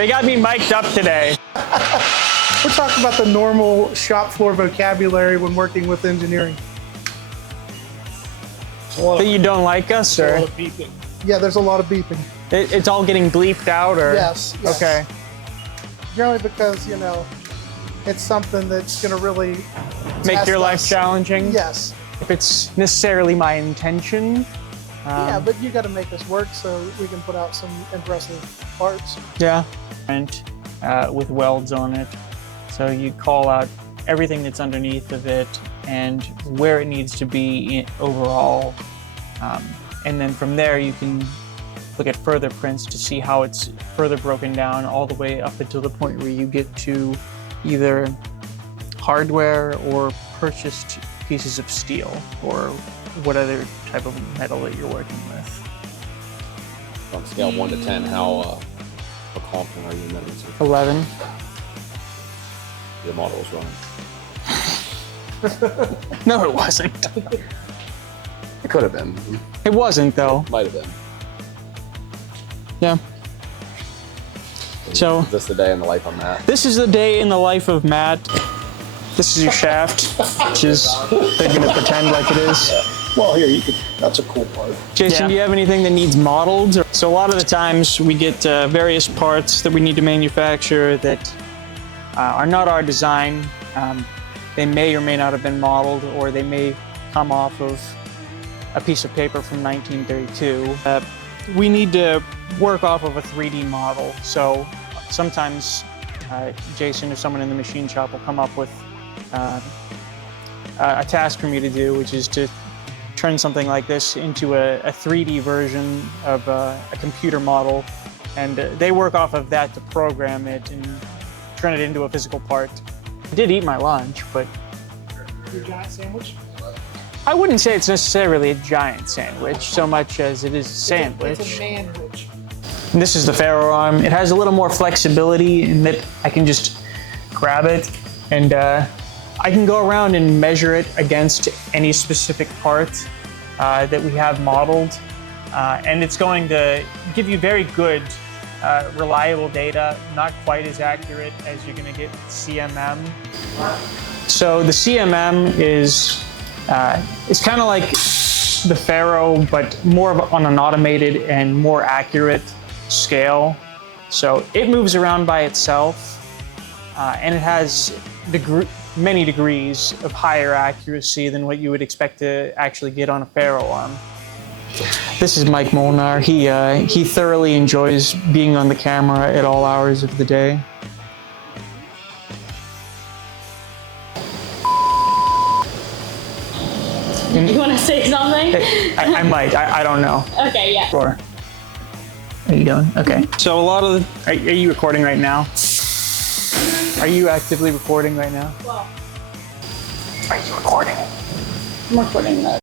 They got me mic'd up today. We're talking about the normal shop floor vocabulary when working with engineering. That you don't like us, or? A lot of beeping. Yeah, there's a lot of beeping. It's all getting bleeped out, or? Yes. Okay. Generally because, you know, it's something that's going to really Make your life us. challenging? Yes. If it's necessarily my intention. Yeah, but you got to make us work so we can put out some impressive parts. Yeah. And with welds on it. So you call out everything that's underneath of it and where it needs to be overall. And then from there you can look at further prints to see how it's further broken down all the way up until the point where you get to either hardware or purchased pieces of steel or what other type of metal that you're working with. On a scale of 1 to 10, how confident are you in that research? 11. Your model was wrong. No, it wasn't. It could have been. It wasn't, though. Might have been. Yeah. So Is this the day in the life of Matt? this is the day in the life of Matt. This is your shaft, which is they're gonna pretend like it is. Well, here, you could, that's a cool part. Jason, do you have anything that needs modeled? So a lot of the times we get various parts that we need to manufacture that are not our design. They may or may not have been modeled, or they may come off of a piece of paper from 1932. We need to work off of a 3D model. So sometimes Jason or someone in the machine shop will come up with a task for me to do, which is to turn something like this into a 3D version of a computer model. And they work off of that to program it and turn it into a physical part. I did eat my lunch, but Your giant sandwich? I wouldn't say it's necessarily a giant sandwich so much as it is a sandwich. It's a manwich. And this is the ferro arm. It has a little more flexibility in that I can just grab it and I can go around and measure it against any specific part that we have modeled. And it's going to give you very good, reliable data, not quite as accurate as you're gonna get with CMM. So the CMM is it's kind of like the ferro, but more of on an automated and more accurate scale. So it moves around by itself, and it has many degrees of higher accuracy than what you would expect to actually get on a ferro arm. This is Mike Molnar. He thoroughly enjoys being on the camera at all hours of the day. You want to say something? I might. I don't know. Okay, yeah. Sure. Are you doing? Okay. So a lot of the... Are you recording right now? Are you actively recording right now? Well, Are you recording? I'm recording though.